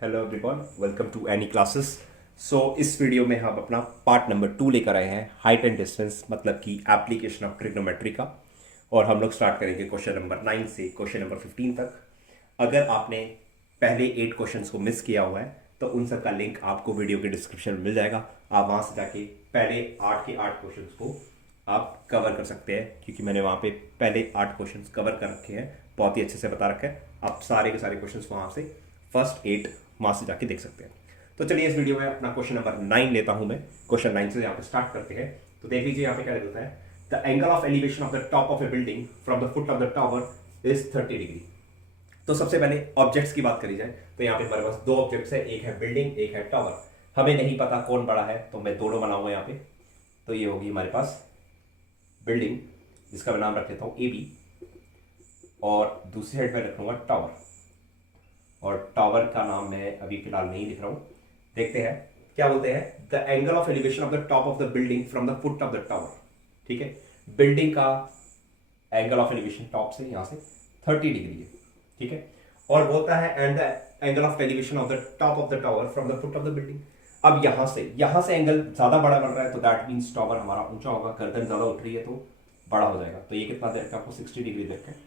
Hello everyone, welcome to any classes. इस वीडियो में हम अपना पार्ट नंबर 2 लेकर आए हैं, हाइट एंड डिस्टेंस मतलब कि एप्लीकेशन ऑफ ट्रिग्नोमेट्री का। और हम लोग स्टार्ट करेंगे क्वेश्चन नंबर 9 से क्वेश्चन नंबर 15 तक। अगर आपने पहले 8 क्वेश्चंस को मिस किया हुआ है तो उन सब का लिंक आपको वीडियो के डिस्क्रिप्शन में मिल जाएगा। आप वहाँ से जाके पहले 8 के 8 क्वेश्चंस को आप कवर कर सकते हैं, क्योंकि मैंने वहाँ पे पहले 8 क्वेश्चंस कवर कर रखे हैं, बहुत ही अच्छे से बता रखा है। आप सारे के सारे क्वेश्चंस वहाँ से फर्स्ट 8 वहाँ से जाके देख सकते हैं। तो चलिए इस वीडियो में अपना क्वेश्चन नंबर 9 लेता हूँ मैं। क्वेश्चन 9 से यहाँ पे स्टार्ट करते हैं। तो देख लीजिए यहाँ पे क्या लिखा है, the angle of elevation of the top of A building from the foot of the tower is 30 degree. तो सबसे पहले ऑब्जेक्ट्स की बात करी जाए तो यहाँ पे हमारे पास दो ऑब्जेक्ट्स है, एक है बिल्डिंग, एक है टावर। हमें नहीं पता कौन बड़ा है, तो मैं दोनों बनाऊंगा यहाँ पे। तो ये होगी हमारे पास बिल्डिंग, जिसका मैं नाम रख लेता हूँ ए बी, और दूसरी साइड में रखूंगा टावर, और टावर का नाम मैं अभी फिलहाल नहीं लिख रहा हूं। देखते हैं क्या बोलते हैं, the angle of elevation of the top of the building from the foot of the tower. ठीक है, बिल्डिंग का एंगल ऑफ एलिवेशन टॉप से यहां से 30 डिग्री है। ठीक है, और बोलता है and the angle of elevation of the top of the tower from the foot of the building. अब यहां से एंगल ज्यादा बड़ा बन रहा है, तो दैट मीन्स टावर हमारा ऊंचा होगा, गर्दन ज्यादा उठ रही है तो बड़ा हो जाएगा। तो ये कितना दे रखा है आपको, 60 डिग्री दे रखा है।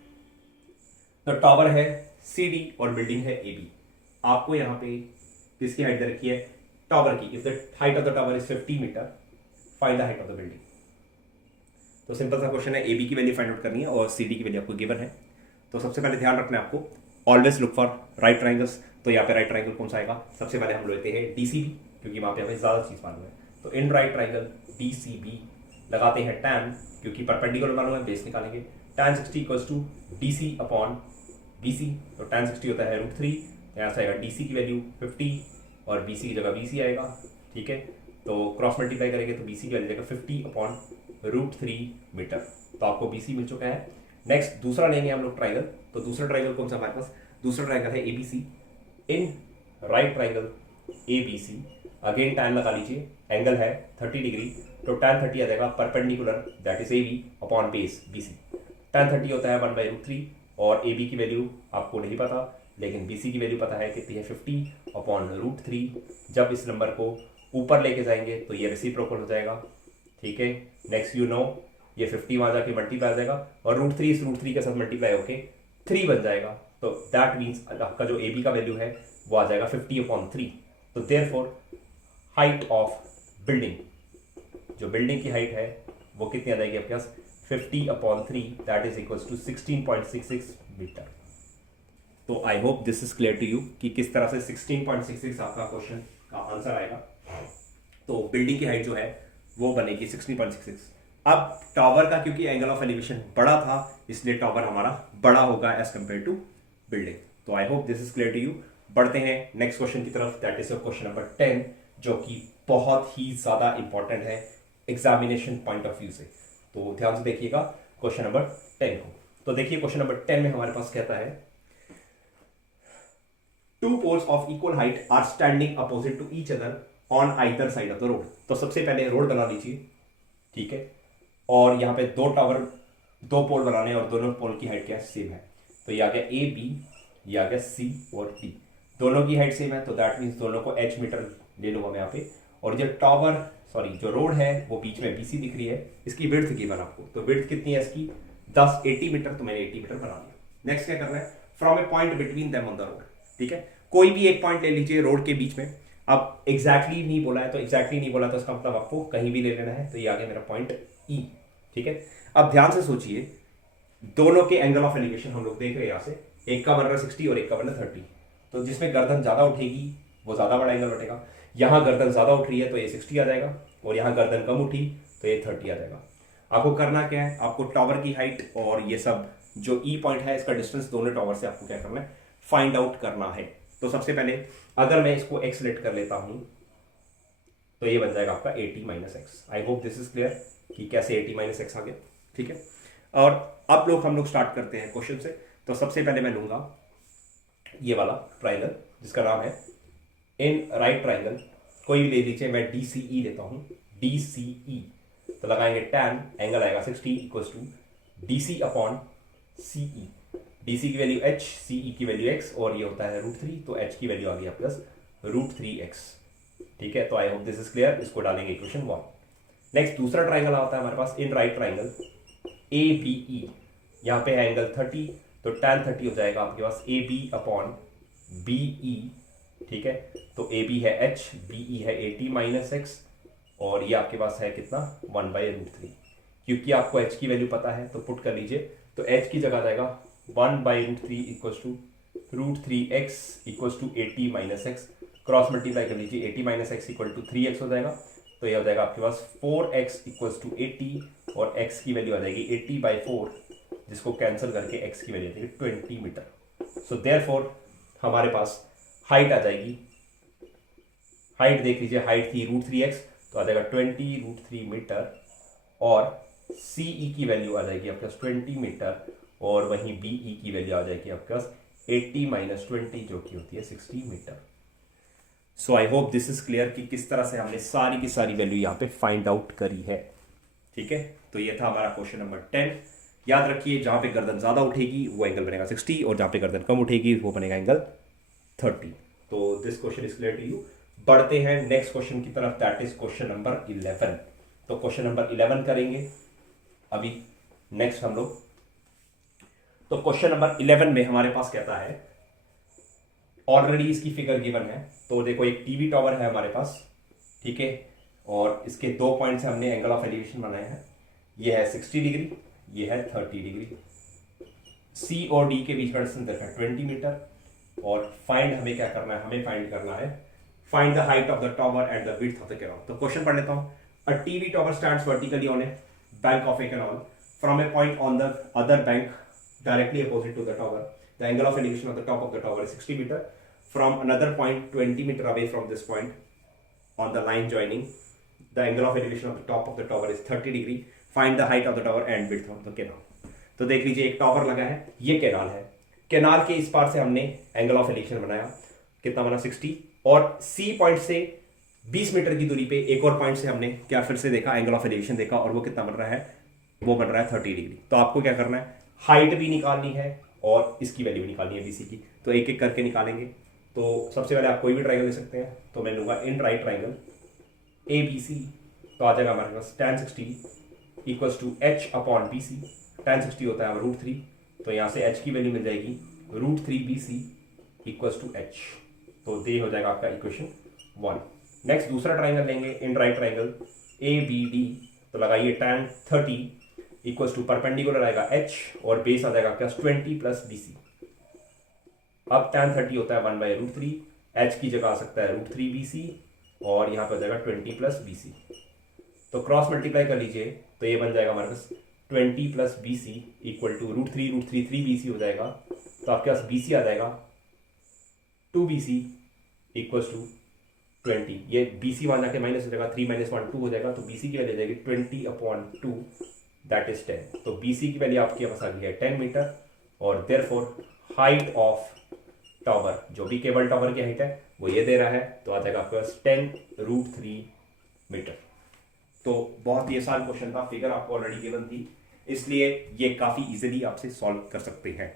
तो टावर है सी डी और बिल्डिंग है ए बी। आपको यहाँ पे किसकी हाइट दे रखी है, टावर की। If the height of the tower is 50 metre, find the height of the building. तो सिंपल सा क्वेश्चन है, ए बी की वैल्यू फाइंड आउट करनी है और सी डी की वैल्यू आपको गिवन है। तो सबसे पहले ध्यान रखना है आपको, always look for right triangles. तो यहाँ पे राइट ट्राइंगल कौन सा आएगा, सबसे पहले हम लेते हैं डी सी बी, क्योंकि वहां पे हमें ज्यादा चीज मालूम है। तो in right triangle D C B लगाते हैं टैन, क्योंकि परपेंडिकुलर मालूम है, बेस निकालेंगे। Tan 60 equals to D C upon BC। तो tan 60 होता है √3। यहाँ से आएगा DC की वैल्यू 50 और BC की जगह BC आएगा। ठीक है, तो क्रॉस मल्टीप्लाई करेंगे तो BC की वैल्यू जाएगा 50 अपॉन √3 मीटर। तो आपको BC मिल चुका है। नेक्स्ट दूसरा लेंगे हम लोग ट्राइंगल। तो दूसरा ट्राइंगल कौन सा हमारे पास, दूसरा ट्राइंगल है ABC। In right triangle ABC again tan लगा लीजिए, एंगल है 30 डिग्री। तो tan 30 आ जाएगा perpendicular, that is AB upon base BC। tan 30 होता है 1/√3, और ए बी की वैल्यू आपको नहीं पता, लेकिन बी सी की वैल्यू पता है कितनी है, 50 अपॉन √3। जब इस नंबर को ऊपर लेके जाएंगे तो ये रेसिप्रोकल हो जाएगा। ठीक है, नेक्स्ट यू नो ये 50 वहां जाके मल्टीप्लाई हो जाएगा, और √3 इस √3 के साथ मल्टीप्लाई होके 3 बन जाएगा। तो दैट मीन्स आपका जो ए बी का वैल्यू है वो आ जाएगा 50 अपॉन 3। तो देयरफॉर हाइट ऑफ बिल्डिंग, जो बिल्डिंग की हाइट है वो कितनी आ जाएगी आपके पास, 50 upon 3, that is equals to 16.66 metre. तो I hope this is clear to you कि किस तरह से 16.66 आपका क्वेश्चन का आंसर आएगा। तो बिल्डिंग की हाइट जो है वो बनेगी 16.66। अब टावर का, क्योंकि एंगल ऑफ एलिवेशन बड़ा था, इसलिए टावर हमारा बड़ा होगा एज कंपेयर टू बिल्डिंग। तो I hope this is clear to you. बढ़ते हैं नेक्स्ट क्वेश्चन की तरफ, दैट इज क्वेश्चन नंबर 10, जो कि बहुत ही ज्यादा इंपॉर्टेंट है एग्जामिनेशन पॉइंट ऑफ व्यू से। तो ध्यान से देखिएगा क्वेश्चन नंबर 10 को। तो देखिए क्वेश्चन नंबर 10 में हमारे पास कहता है, two poles of equal height are standing opposite to each other on either side of the road. तो सबसे पहले रोड बना लीजिए। ठीक है, और यहाँ पे दो टावर, दो पोल बनाने, और दोनों पोल की हाइट क्या सेम है। तो ये आ गया ए बी, ये आ गया सी और डी, दोनों की हाइट सेम है। तो दैट मीन्स दोनों को h मीटर ले लूंगा मैं यहाँ पे। और जो टावर, सॉरी जो रोड है वो बीच में BC दिख रही है, इसकी विड्थ गिवन आपको। तो विड्थ कितनी है इसकी, 80 मीटर। तो मैंने 80 मीटर बना लिया। नेक्स्ट क्या करना है, from A point between them on the road. ठीक है, कोई भी एक पॉइंट ले लीजिए रोड के बीच में। अब एग्जैक्टली नहीं बोला है, तो एग्जैक्टली नहीं बोला तो इसका मतलब आपको कहीं भी ले लेना है। तो ये आ गया मेरा पॉइंट E। ठीक है, अब ध्यान से सोचिए, दोनों के एंगल ऑफ एलिवेशन हम लोग देख रहे हैं यहाँ से, एक का बन रहा है 60 और एक का बन रहा है 30। तो जिसमें गर्दन ज्यादा उठेगी वो ज्यादा बड़ा एंगल बटेगा। यहाँ गर्दन ज्यादा उठ रही है तो ये 60 आ जाएगा, और यहाँ गर्दन कम उठी तो ये 30 आ जाएगा। आपको करना क्या है, आपको टावर की हाइट और ये सब जो ई पॉइंट है इसका डिस्टेंस दोनों टावर से आपको क्या करना है, फाइंड आउट करना है। तो सबसे पहले अगर मैं इसको एक्स लेट कर लेता हूं तो ये बन जाएगा आपका 80 minus x. I hope this is clear कि कैसे 80 माइनस एक्स आ गया। ठीक है, और अब हम लोग स्टार्ट करते हैं क्वेश्चन से। तो सबसे पहले मैं लूंगा ये वाला ट्राइंगल, जिसका नाम है इन राइट ट्राइंगल, कोई भी ले लीजिए, मैं DCE लेता हूं, DCE। तो लगाएंगे tan, एंगल आएगा 60 equals to DC upon CE। DC की वैल्यू h, CE की वैल्यू x और ये होता है √3, तो h की वैल्यू आ गई आपके पास √3x। ठीक है, तो I hope this is clear. इसको डालेंगे इक्वेशन 1। नेक्स्ट दूसरा ट्राइंगल आता है हमारे पास इन राइट ट्राइंगल ABE। यहाँ पे है एंगल 30, तो tan 30 हो जाएगा आपके पास AB अपॉन BE। ठीक है, तो AB है h, BE है 80 माइनस x और ये आपके पास है कितना 1/√3। क्योंकि आपको h की वैल्यू पता है तो पुट कर लीजिए, तो h की जगह आ जाएगा 1/√3 equals to √3x equals to 80 minus x. Cross multiply कर लीजिए, 80 minus x equal to 3x हो जाएगा, तो ये हो जाएगा आपके पास 4x इक्वल्स टू 80 और x की वैल्यू आ जाएगी 80/4, जिसको कैंसिल करके x की वैल्यू आ जाएगी 20 मीटर। सो देयरफॉर हमारे पास हाइट आ जाएगी, हाइट देख लीजिए, हाइट थी √3x, तो आ जाएगा 20√3 मीटर और CE की वैल्यू आ जाएगी आपके पास 20 मीटर और वहीं BE की वैल्यू आ जाएगी आपके पास 80 माइनस 20 जो कि होती है 60 metre. So I hope this is clear कि किस तरह से हमने सारी की सारी वैल्यू यहाँ पे फाइंड आउट करी है। ठीक है, तो ये था हमारा क्वेश्चन नंबर 10। याद रखिए, जहां पे गर्दन ज्यादा उठेगी वो एंगल बनेगा 60 और जहां पे गर्दन कम उठेगी वो बनेगा एंगल 30। तो this question is clear to you. बढ़ते हैं नेक्स्ट क्वेश्चन की तरफ, दैट इज क्वेश्चन नंबर 11। तो क्वेश्चन नंबर 11 करेंगे अभी नेक्स्ट हम लोग। तो क्वेश्चन नंबर 11 में हमारे पास कहता है, ऑलरेडी इसकी फिगर गिवन है, तो देखो एक टीवी टॉवर है हमारे पास। ठीक है, और इसके 2 पॉइंट से हमने एंगल ऑफ एलिवेशन बनाए हैं। ये है 60 डिग्री, ये है 30 डिग्री। C और D के बीच का डिस्टेंस देखा 20 मीटर और फाइंड हमें क्या करना है, हमें फाइंड करना है find the height of the tower and the width of the canal. तो क्वेश्चन पढ़ लेता हूं। A TV tower stands vertically on A bank of a canal from a point on the other bank directly opposite to the tower. The angle of elevation of the top of the tower is 60 meter. From another point 20 meter away from this point on the line joining, the angle of elevation of the top of the tower is 30 degree. Find the height of the tower and width of the canal. तो देख लीजिए, एक tower लगा है, ये canal है। Canal के इस पार से हमने एंगल ऑफ एलिवेशन बनाया, कितना बना 60, और C पॉइंट से 20 मीटर की दूरी पे एक और पॉइंट से हमने क्या फिर से देखा, एंगल ऑफ एलिवेशन देखा, और वो कितना बन रहा है, वो बन रहा है 30 डिग्री। तो आपको क्या करना है, हाइट भी निकालनी है और इसकी वैल्यू भी निकालनी है BC की। तो एक एक करके निकालेंगे। तो सबसे पहले आप कोई भी ट्राइंगल ले सकते हैं, तो मैं लूंगा इन राइट ट्राइंगल ABC। तो आ जाएगा हमारे पास tan 60 equals to h upon BC। tan 60 होता है √3, तो यहाँ से h की वैल्यू मिल जाएगी √3BC इक्वल्स टू h। तो ये हो जाएगा आपका इक्वेशन 1। नेक्स्ट दूसरा ट्राइंगल लेंगे इन राइट ट्राइंगल ABD। तो लगाइए tan 30 इक्वल्स टू परपेंडिकुलर आएगा h और बेस आ जाएगा आपका 20 प्लस BC। अब tan 30 होता है 1/√3, h की जगह आ सकता है √3BC और यहाँ पर जाएगा 20 प्लस BC। तो क्रॉस मल्टीप्लाई कर लीजिए, तो ये बन जाएगा हमारे पास 20 plus BC equal to √3 3BC हो जाएगा। तो आपके पास BC आ जाएगा 2BC इक्वल्स टू 20। ये BC वहां जाके माइनस हो जाएगा, 3 - 1 2 हो जाएगा, तो BC की वैल्यू आ जाएगी 20/2 दैट इज 10। तो BC की वैल्यू आपके पास आ गई है 10 मीटर और देयरफॉर हाइट ऑफ टावर, जो भी केबल टावर की हाइट है वो ये दे रहा है, तो आ जाएगा आपके पास 10√3 मीटर। तो बहुत ही आसान क्वेश्चन था, फिगर आपको ऑलरेडी गिवन थी, इसलिए ये काफी इजीली आपसे सॉल्व कर सकते हैं।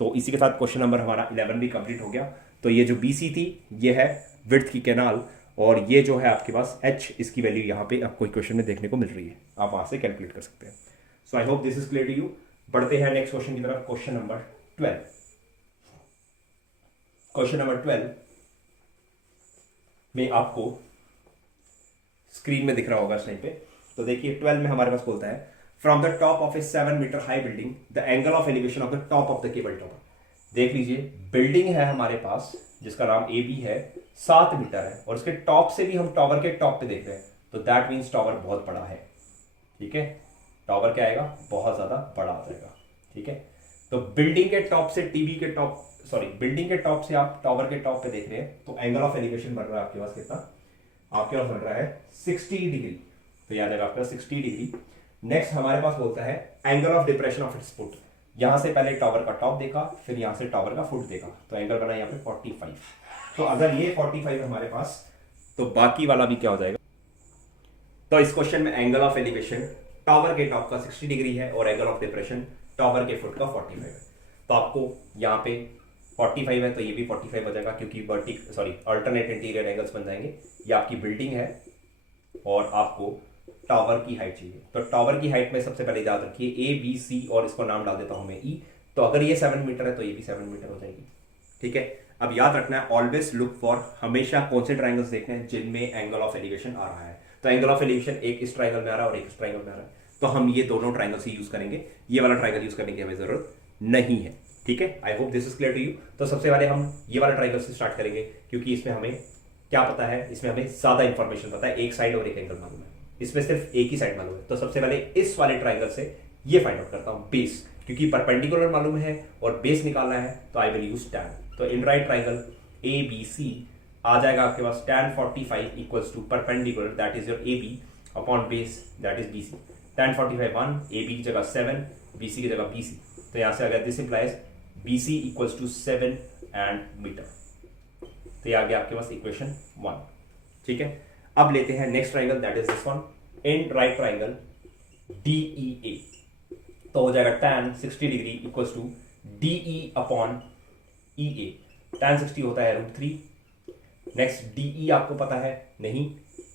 तो इसी के साथ क्वेश्चन नंबर हमारा 11 भी कंप्लीट हो गया। तो ये जो BC थी ये है विड्थ की कैनाल, और ये जो है आपके पास h, इसकी वैल्यू यहाँ पे आपको इक्वेशन में देखने को मिल रही है, आप वहां से कैलकुलेट कर सकते हैं। So I hope this is clear to you. बढ़ते हैं नेक्स्ट क्वेश्चन की तरफ, क्वेश्चन नंबर 12। क्वेश्चन नंबर 12 में आपको स्क्रीन में दिख रहा होगा स्लाइड पे। तो देखिए 12 में हमारे पास बोलता है from the top of a 7 metre high building the angle of elevation of the top of the cable tower. देख लीजिए, बिल्डिंग है हमारे पास जिसका नाम AB है, 7 मीटर है, और इसके टॉप से भी हम टावर के टॉप पे देख रहे हैं, तो दैट मीन्स टावर बहुत बड़ा है। ठीक है, टावर क्या आएगा, बहुत ज्यादा बड़ा आ जाएगा। ठीक है, तो बिल्डिंग के टॉप से बिल्डिंग के टॉप से आप टावर के टॉप पे देख रहे हैं, तो एंगल ऑफ एलिवेशन बन रहा है आपके पास कितना, आपके पास बन रहा है 60 डिग्री। तो याद है आपका 60 डिग्री। नेक्स्ट हमारे पास बोलता है angle of depression of its foot. यहां से पहले टावर का टॉप देखा, फिर यहां से टावर का फुट देखा, तो एंगल बना यहाँ पे 45। तो अगर ये 45 हमारे पास, तो बाकी वाला भी क्या हो जाएगा। तो इस क्वेश्चन में एंगल ऑफ एलिवेशन टावर के टॉप का 60 डिग्री है और एंगल ऑफ डिप्रेशन टावर के फुट का 45 है। तो आपको यहाँ पे 45 है तो ये भी 45 हो जाएगा, क्योंकि अल्टरनेट इंटीरियर एंगल्स बन जाएंगे। ये आपकी बिल्डिंग है और आपको टावर की हाइट चाहिए। तो टावर की हाइट में सबसे पहले याद रखिए ए बी सी, और इसको नाम डाल देता हूं मैं ई। तो अगर ये 7 मीटर है तो ये भी 7 मीटर हो जाएगी। ठीक है, अब याद रखना है ऑलवेज लुक फॉर, हमेशा कौन से ट्राइंगल्स देखने हैं जिनमें एंगल ऑफ एलिवेशन आ रहा है। तो एंगल ऑफ एलिवेशन एक इस ट्राइंगल में आ रहा है और एक इस ट्राइंगल में आ रहा है, तो हम ये दोनों ट्राइंगल्स ही यूज करेंगे, ये वाला ट्राइंगल यूज करने की हमें जरूरत नहीं है। ठीक है, I hope this is clear to you. तो सबसे पहले हम ये वाला ट्राइंगल से स्टार्ट करेंगे, क्योंकि इसमें हमें क्या पता है, इसमें हमें ज्यादा इंफॉर्मेशन पता है, एक साइड और एक एंगल मालूम है, इसमें सिर्फ एक ही साइड मालूम है। तो सबसे पहले इस वाले ट्राइंगल से ये फाइंड आउट करता हूं बेस, क्योंकि परपेंडिकुलर मालूम है और बेस निकालना है, तो आई विल यूज टैन। तो in right triangle A B C आ जाएगा आपके पास tan 45 equals to perpendicular that is your A B upon base that is B C. tan 45 1, A B की जगह 7, बी सी की जगह बी सी। तो यहां से अगर this implies B C equals to 7 and metre. तो ये आ गया आपके पास इक्वेशन 1। ठीक है, अब लेते हैं next triangle that is this one, in right triangle DEA। तो हो जाएगा tan 60 degree equals to DE upon EA। tan 60 होता है √3। नेक्स्ट DE आपको पता है नहीं,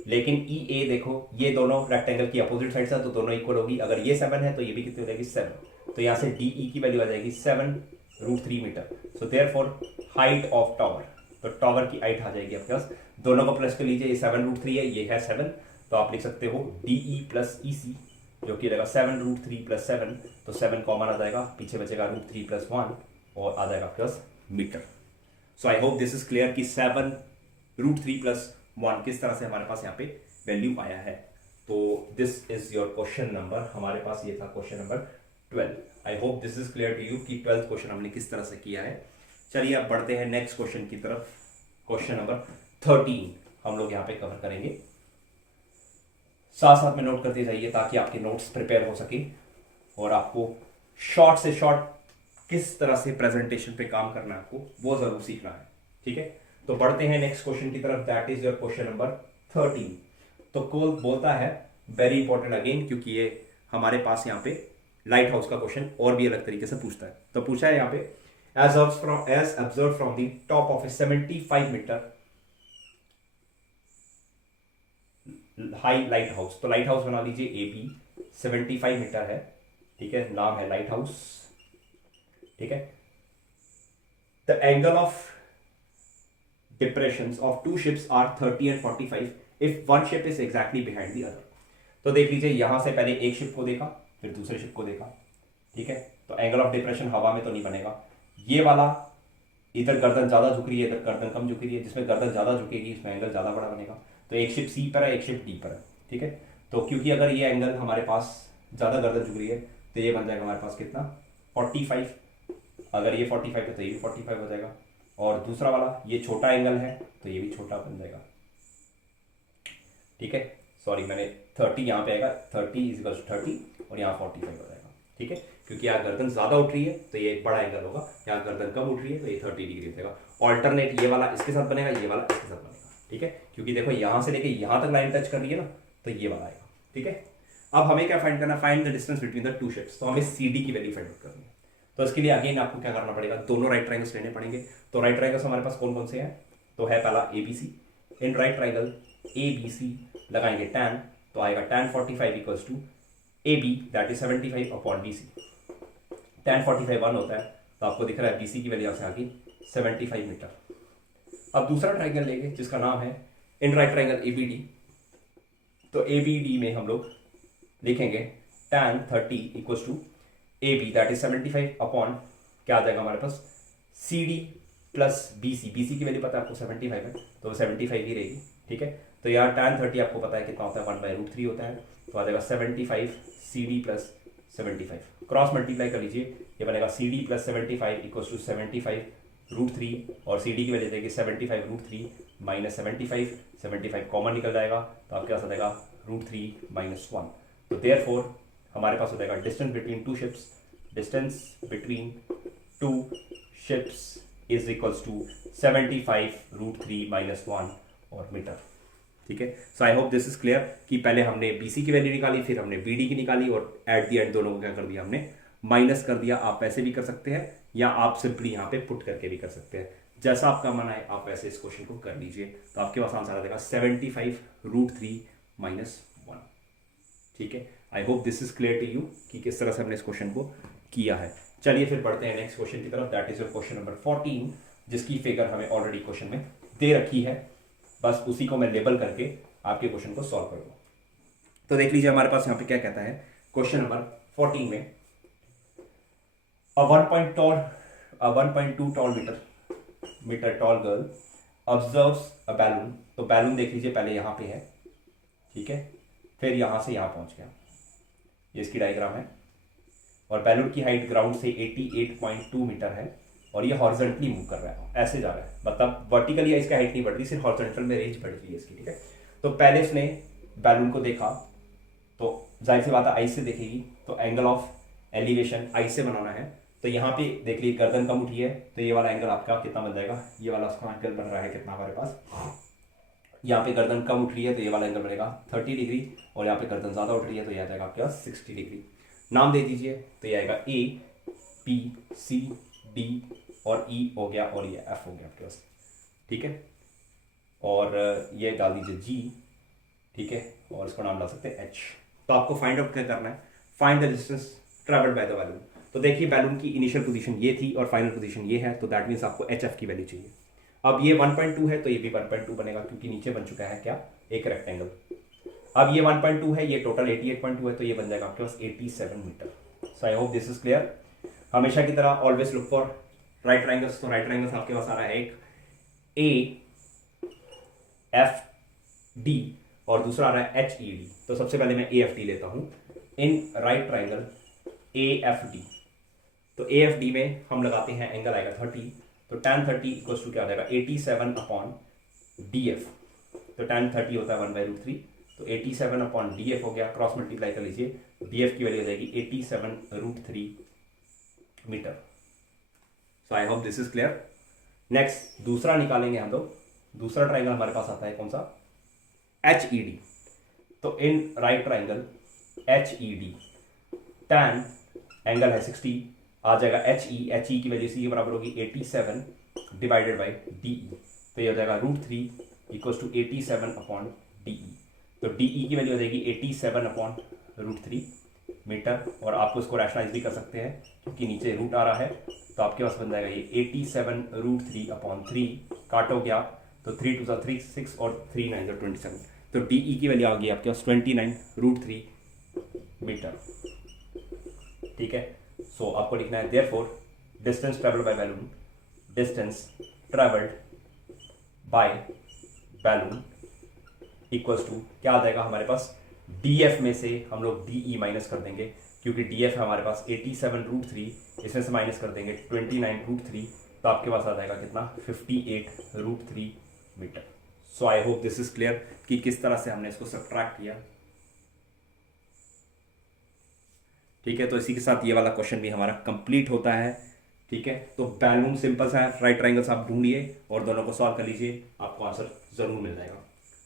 लेकिन EA देखो ये दोनों रेक्टेंगल की अपोजिट साइड है तो दोनों इक्वल होगी। अगर ये 7 है तो ये भी कितनी हो जाएगी 7। तो यहां से DE की वैल्यू आ जाएगी 7 √3 metre. So therefore height of tower, तो टावर की हाइट आ जाएगी आपके पास, दोनों को प्लस कर लीजिए, ये 7 √3 है, ये है 7, तो आप लिख सकते हो DE प्लस EC जो कि रहेगा 7 √3 प्लस 7, तो 7 कॉमन आ जाएगा, पीछे बचेगा √3 प्लस 1 और आ जाएगा plus metre. So I hope this is clear कि 7 √3 प्लस 1 किस तरह से हमारे पास यहाँ पे वैल्यू आया है। तो this is your question number, हमारे पास ये था question number 12। I hope this is clear to you कि 12th क्वेश्चन हमने किस तरह से किया है। चलिए अब बढ़ते हैं नेक्स्ट क्वेश्चन की तरफ। क्वेश्चन नंबर 13 हम लोग यहाँ पे कवर करेंगे, साथ साथ में नोट करते जाइए ताकि आपके नोट्स प्रिपेयर हो सके और आपको शॉर्ट से शॉर्ट किस तरह से प्रेजेंटेशन पे काम करना है आपको वो जरूर सीखना है। ठीक है, तो बढ़ते हैं नेक्स्ट क्वेश्चन की तरफ that is your question number 13। तो कोल बोलता है वेरी इंपॉर्टेंट अगेन, क्योंकि ये हमारे पास यहाँ पे लाइट हाउस का क्वेश्चन और भी अलग तरीके से पूछता है। तो पूछा है यहाँ पे as observe from the top of a 75 metre high lighthouse. तो लाइट हाउस बना लीजिए ए बी 75 मीटर है। ठीक है, नाम है लाइट हाउस। ठीक है, the angle of depression of two ships are 30 and 45 if one ship is exactly behind the other. तो देख लीजिए यहां से पहले एक शिप को देखा फिर दूसरे शिप को देखा। ठीक है, तो एंगल ऑफ डिप्रेशन हवा में तो नहीं बनेगा, ये वाला इधर गर्दन ज्यादा झुक रही है इधर गर्दन कम झुक रही है, जिसमें गर्दन ज्यादा झुकेगी उसमें एंगल ज्यादा बड़ा बनेगा। तो एक शिप सी पर है एक शिप डी पर है। ठीक है, तो क्योंकि अगर ये एंगल हमारे पास ज्यादा गर्दन झुक रही है तो ये बन जाएगा हमारे पास कितना 45। अगर ये 45 है तो ये भी 45 हो जाएगा, और दूसरा वाला ये छोटा एंगल है तो ये भी छोटा बन जाएगा। ठीक है, सॉरी मैंने 30 यहाँ पे आएगा, 30 इज 30 और यहाँ 45 हो जाएगा। ठीक है, क्योंकि यहाँ गर्दन ज्यादा उठ रही है तो ये एक बड़ा एंगल होगा, यहाँ गर्दन कम उठ रही है तो ये 30 डिग्री हो जाएगा। ऑल्टरनेट ये वाला इसके साथ बनेगा, ये वाला इसके साथ बनेगा। ठीक है, क्योंकि देखो यहाँ से लेके यहाँ तक लाइन टच कर रही है ना, तो ये वाला आएगा। ठीक है, अब हमें क्या फाइंड करना, find the distance between the two ships. तो हमें CD की वैल्यू फाइंड आउट करनी है। तो इसके लिए अगेन आपको क्या करना पड़ेगा, दोनों राइट ट्राइंगल्स लेने पड़ेंगे। तो राइट ट्राइंगल्स हमारे पास कौन कौन से हैं, तो है पहला ABC। In right triangle ABC लगाएंगे tan, तो आएगा tan 45 equals to AB that is 75 upon BC। tan 45 1 होता है, तो आपको दिख रहा है BC की वैल्यू से आ गई 75 मीटर। अब दूसरा ट्राइंगल लेंगे जिसका नाम है इन राइट ट्राइंगल ABD। तो ABD में हम लोग लिखेंगे tan 30 equals to AB that is 75 upon क्या आ जाएगा हमारे पास CD प्लस BC। BC की वैल्यू पता है आपको 75 है, तो 75 ही रहेगी। ठीक है, तो यहाँ tan 30 आपको पता है कितना होता है 1/√3 होता है, तो आ जाएगा 75 CD प्लस 75। क्रॉस मल्टीप्लाई कर लीजिए, ये बनेगा CD प्लस 75 इक्वल्स टू 75√3 और CD की वैल्यू देगी 75√3 माइनस 75 कॉमन निकल जाएगा, तो आपके पास आ जाएगा √3 माइनस 1। तो देयरफॉर हमारे पास हो जाएगा distance between two ships, distance between two ships is equals to 75√3 minus 1 और मीटर। ठीक है, so I hope this is clear कि पहले हमने BC की वैल्यू निकाली फिर हमने BD की निकाली और एट द एंड दोनों को क्या कर दिया हमने माइनस कर दिया, आप वैसे भी कर सकते हैं या आप सिंपली यहाँ पे पुट करके भी कर सकते हैं, जैसा आपका मन आए आप वैसे इस क्वेश्चन को कर लीजिए। तो आपके पास आंसर आ जाएगा 75√3 - 1। ठीक है, I hope this is clear to you कि किस तरह से हमने इस क्वेश्चन को किया है। चलिए फिर बढ़ते हैं नेक्स्ट क्वेश्चन की तरफ, that is your question number 14, जिसकी फिगर हमें ऑलरेडी क्वेश्चन में दे रखी है, बस उसी को मैं लेबल करके आपके क्वेश्चन को सॉल्व करूंगा। तो देख लीजिए हमारे पास यहाँ पे क्या कहता है क्वेश्चन नंबर 14 में, a 1.2 tall meter tall girl observes a balloon। तो बैलून देख लीजिए पहले यहाँ पे है, ठीक है, फिर यहाँ से यहाँ पहुँच गया, ये इसकी डायग्राम है, और बैलून की हाइट ग्राउंड से 88.2 मीटर है, और ये हॉरिजॉन्टली मूव कर रहा है, ऐसे जा रहा है, मतलब वर्टिकली इसकी हाइट नहीं बढ़ रही, सिर्फ हॉरिजॉन्टल में रेंज बढ़ रही है इसकी। ठीक है, तो पहले इसने बैलून को देखा, तो जाहिर सी बात है आई से देखेगी, तो एंगल ऑफ एलिवेशन आई से बनाना है। तो यहाँ पे देख लीजिए गर्दन कम उठी है, तो ये वाला एंगल आपका कितना बन जाएगा, ये वाला उसका एंगल बन रहा है कितना हमारे पास, यहाँ पे गर्दन कम उठ रही है तो ये वाला एंगल बनेगा 30 डिग्री, और यहाँ पे गर्दन ज़्यादा उठ रही है तो ये आ जाएगा आपके पास 60 डिग्री। नाम दे दीजिए, तो ये आएगा A, P, C, D और E हो गया, और ये F हो गया आपके पास। ठीक है, और ये डाल दीजिए G, ठीक है, और इसको नाम डाल सकते हैं H। तो आपको फाइंड आउट क्या करना है, find the distance travelled by the balloon. तो देखिए बैलून की इनिशियल पोजीशन ये थी और फाइनल पोजीशन ये है, तो दैट मीन्स आपको HF की वैल्यू चाहिए। अब ये 1.2 है तो ये भी 1.2 बनेगा, क्योंकि नीचे बन चुका है क्या, एक रेक्टेंगल। अब ये 1.2 है, ये टोटल 88.2 है, तो ये बन जाएगा आपके पास 87 metre. So I hope this is clear. हमेशा की तरह always look for right triangles. तो राइट ट्राइंगल्स आपके पास आ रहा है एक AFD और दूसरा आ रहा है HED। तो सबसे पहले मैं AFD लेता हूं। इन राइट ट्राइंगल AFD, तो AFD में हम लगाते हैं एंगल आएगा 30, तो tan 30 इक्वल्स टू क्या आ जाएगा 87/DF। तो tan 30 होता है 1/√3, तो 87/DF हो गया, क्रॉस मल्टीप्लाई कर लीजिए, DF की वैल्यू हो जाएगी 87√3 metre. So I hope this is clear. Next दूसरा निकालेंगे हम लोग, दूसरा ट्राइंगल हमारे पास आता है कौन सा, HED। तो in right triangle HED tan angle है 60, आ जाएगा HE की वजह से ये बराबर होगी 87 डिवाइडेड बाई DE। तो ये हो जाएगा √3 इक्वल्स टू 87/DE। तो DE की वैल्यू हो जाएगी 87/√3 मीटर, और आपको इसको रैशनलाइज भी कर सकते हैं क्योंकि नीचे रूट आ रहा है, तो आपके पास बन जाएगा ये 87√3/3, काटोगे आप तो 3 2 3 6 और 3 9 27, तो DE की वैल्यू आ गई आपके पास 29√3 मीटर। ठीक है, सो आपको लिखना है therefore distance travelled by balloon, distance travelled by balloon equals to क्या आ जाएगा हमारे पास, DF में से हम लोग DE माइनस कर देंगे, क्योंकि DF है हमारे पास 87√3, इसमें से माइनस कर देंगे 29√3, तो आपके पास आ जाएगा कितना 58√3 metre. So I hope this is clear कि किस तरह से हमने इसको सब्ट्रैक्ट किया। ठीक है, तो इसी के साथ ये वाला क्वेश्चन भी हमारा कंप्लीट होता है। ठीक है, तो बैलून सिंपल सा है, राइट ट्राइंगल्स आप ढूंढिए और दोनों को सॉल्व कर लीजिए, आपको आंसर जरूर मिल जाएगा।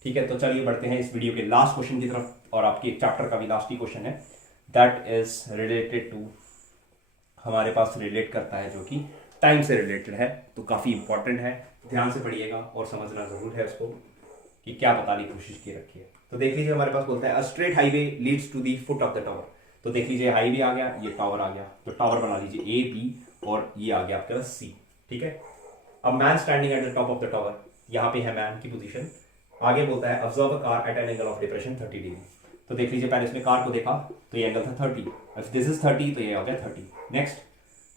ठीक है, तो चलिए बढ़ते हैं इस वीडियो के लास्ट क्वेश्चन की तरफ, और आपकी एक चैप्टर का भी लास्ट ही क्वेश्चन है, दैट इज रिलेटेड टू, हमारे पास रिलेट करता है जो कि टाइम से रिलेटेड है, तो काफ़ी इंपॉर्टेंट है, ध्यान से पढ़िएगा और समझना जरूर है उसको कि क्या बताने की कोशिश की रखी है। तो देख लीजिए हमारे पास बोलता है a straight highway leads to the foot of the tower. तो देख लीजिए हाईवे आ गया, ये टावर आ गया, तो टावर बना लीजिए A, B और ये आ गया आपके पास C। ठीक है, अब man standing at the top of the tower, यहाँ पे है मैन की पोजीशन। आगे बोलता है observe a car eight an angle of depression 30 degree. तो देख लीजिए पहले इसमें कार को देखा तो ये एंगल था 30, इफ दिस इज 30 तो ये हो गया 30। Next,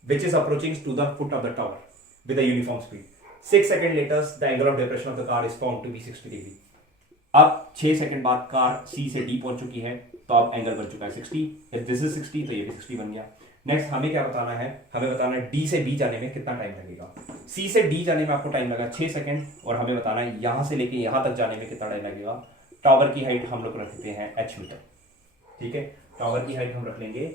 which is approaching to the foot of the tower with a uniform speed. 6 second later the angle of depression of the car is found to be 60 degree. अब 6 second बाद car C से D पहुंच चुकी है, तो अब angle बन चुका है 60, इफ दिस इज 60 तो ये भी 60 बन गया। नेक्स्ट हमें क्या बताना है, हमें बताना है D से B जाने में कितना टाइम लगेगा। C से D जाने में आपको टाइम लगा 6 सेकंड, और हमें बताना है यहाँ से लेके यहाँ तक जाने में कितना टाइम लगेगा। टावर की हाइट हम लोग रख देते हैं H मीटर। ठीक है, टावर की हाइट हम रख लेंगे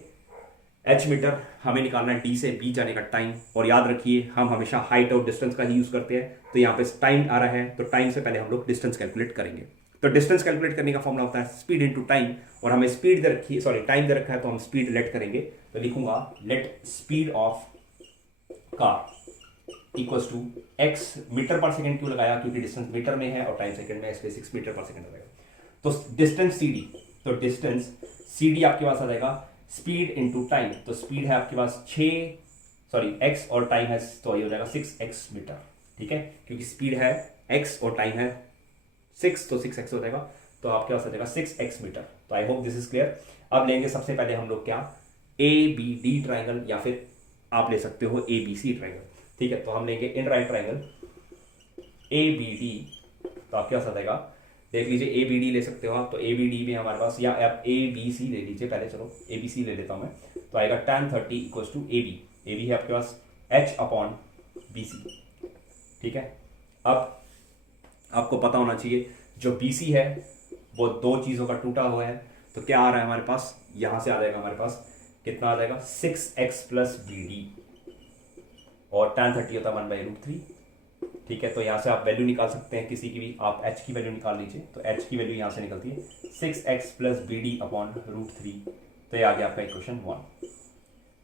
H मीटर, हमें निकालना है D से B जाने का टाइम। और याद रखिए हम हमेशा हाइट और डिस्टेंस का ही यूज करते हैं, तो यहाँ पे टाइम आ रहा है तो टाइम से पहले हम लोग डिस्टेंस कैलकुलेट करेंगे। तो डिस्टेंस कैलकुलेट करने का फॉर्मूला होता है स्पीड इनटू टाइम, और हमें स्पीड दे रखी है, सॉरी टाइम दे रखा है, तो हम स्पीड लेट करेंगे, तो लिखूंगा let speed of car equals to x, metre पर सेकंड क्यों लगाया, क्योंकि डिस्टेंस मीटर में है और टाइम सेकंड में, इसलिए 6 मीटर पर सेकंड आ जाएगा। तो डिस्टेंस सी डी, तो डिस्टेंस सी डी आपके पास आ जाएगा स्पीड इनटू टाइम, तो स्पीड है आपके पास 6, सॉरी एक्स और टाइम है, तो ये हो जाएगा 6x मीटर, ठीक है, क्योंकि स्पीड है x और टाइम है 6, तो 6x हो जाएगा, तो आपके पास आ जाएगा 6x मीटर। तो I hope this is clear. अब लेंगे सबसे पहले हम लोग क्या, ए बी डी ट्राइंगल, या फिर आप ले सकते हो ए बी सी ट्राइंगल, ठीक है। तो हम लेंगे in right triangle A B D, तो आपके पास आ जाएगा, देख लीजिए ए बी डी ले सकते हो आप, तो ए बी डी में हमारे पास, या आप ए बी सी ले लीजिए पहले, चलो ए बी सी ले लेता हूं मैं, तो आएगा tan 30 equals to A B, A B है आपके पास h अपॉन बी सी, ठीक है। अब आपको पता होना चाहिए जो बी सी है वो दो चीज़ों का टूटा हुआ है, तो क्या आ रहा है हमारे पास, यहां से आ जाएगा हमारे पास कितना आ जाएगा 6x प्लस बी डी, और tan 30 होता है 1/√3, ठीक है। तो यहाँ से आप वैल्यू निकाल सकते हैं किसी की भी, आप h की वैल्यू निकाल लीजिए, तो h की वैल्यू यहाँ से निकलती है 6x plus B D upon √3, तो ये आ गया आपका इक्वेशन 1।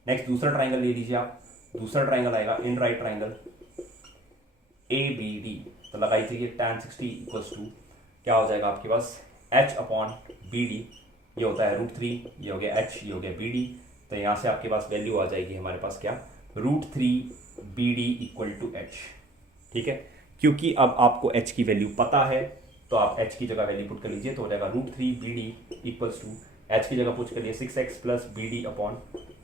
नेक्स्ट दूसरा ट्राइंगल ले लीजिए आप, दूसरा ट्राइंगल आएगा in right triangle A B D, तो लगाई चाहिए tan 60 इक्वल्स टू क्या हो जाएगा आपके पास h अपॉन बी डी, ये होता है √3, ये हो गया h, ये हो गया बी डी, तो यहाँ से आपके पास वैल्यू आ जाएगी हमारे पास क्या, √3 B D equal to h, ठीक है। क्योंकि अब आपको h की वैल्यू पता है, तो आप h की जगह वैल्यू पुट कर लीजिए, तो हो जाएगा √3 B D equals to h की जगह पुट करिए 6x plus B D upon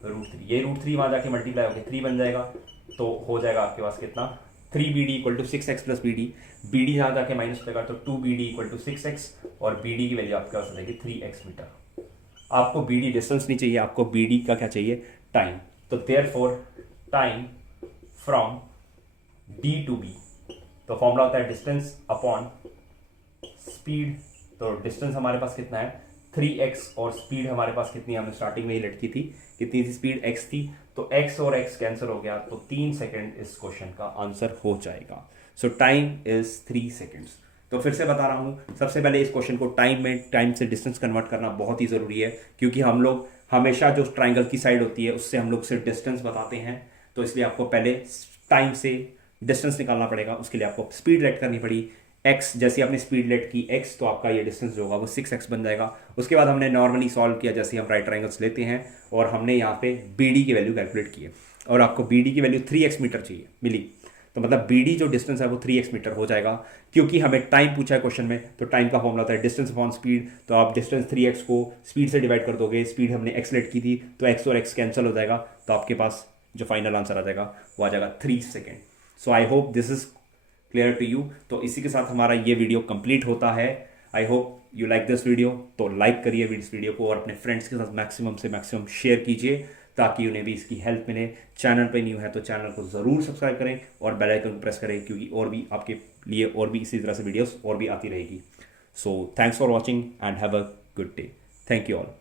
√3, ये √3 वहाँ जाके मल्टीप्लाई होकर 3 बन जाएगा, तो हो जाएगा आपके पास कितना 3 B D equal to 6x plus B D यहाँ जाके माइनस होगा, तो 2 B D equal to 6x, और बी डी की वैल्यू आपके पास आ जाएगी 3x मीटर। आपको बी डी डिस्टेंस नहीं चाहिए, आपको बी डी का क्या चाहिए, टाइम, तो therefore time from D to B, तो फॉर्मूला होता है डिस्टेंस अपॉन स्पीड, तो डिस्टेंस हमारे पास कितना है 3x, और स्पीड हमारे पास कितनी, हमने स्टार्टिंग में ही लटकी थी, कितनी थी स्पीड, x थी, तो x और x कैंसिल हो गया, तो 3 सेकंड इस क्वेश्चन का आंसर हो जाएगा। सो टाइम इज 3 सेकंड्स। तो फिर से बता रहा हूं, सबसे पहले इस क्वेश्चन को टाइम से डिस्टेंस कन्वर्ट करना बहुत ही जरूरी है, क्योंकि हम लोग हमेशा जो ट्राइंगल की साइड होती है उससे हम लोग सिर्फ डिस्टेंस बताते हैं, तो इसलिए आपको पहले टाइम से डिस्टेंस निकालना पड़ेगा, उसके लिए आपको स्पीड लेट करनी पड़ी x, जैसे आपने स्पीड लेट की x, तो आपका ये डिस्टेंस जो होगा वो 6x बन जाएगा। उसके बाद हमने नॉर्मली सॉल्व किया, जैसे हम राइट ट्राइंगल्स लेते हैं, और हमने यहाँ पे BD की वैल्यू कैलकुलेट की है, और आपको BD की वैल्यू 3x मीटर चाहिए मिली, तो मतलब BD जो डिस्टेंस है वो 3x मीटर हो जाएगा, क्योंकि हमें टाइम पूछा है क्वेश्चन में, तो टाइम का फॉर्मूला होता है डिस्टेंस अपॉन स्पीड, तो आप डिस्टेंस 3x को स्पीड से डिवाइड कर दोगे, स्पीड हमने x लेट की थी, तो x और x कैंसिल हो जाएगा, तो आपके पास जो फाइनल आंसर आ जाएगा वो आ जाएगा 3 second. So I hope this is clear to you. तो इसी के साथ हमारा ये वीडियो कंप्लीट होता है। I hope you like this video, तो लाइक करिए इस वीडियो को, और अपने फ्रेंड्स के साथ मैक्सिमम से मैक्सिमम शेयर कीजिए, ताकि उन्हें भी इसकी हेल्प मिले। चैनल पे न्यू है तो चैनल को ज़रूर सब्सक्राइब करें और बेल आइकन प्रेस करें, क्योंकि और भी आपके लिए और भी इसी तरह से वीडियोस और भी आती रहेगी। So thanks for watching and have a good day. Thank you all.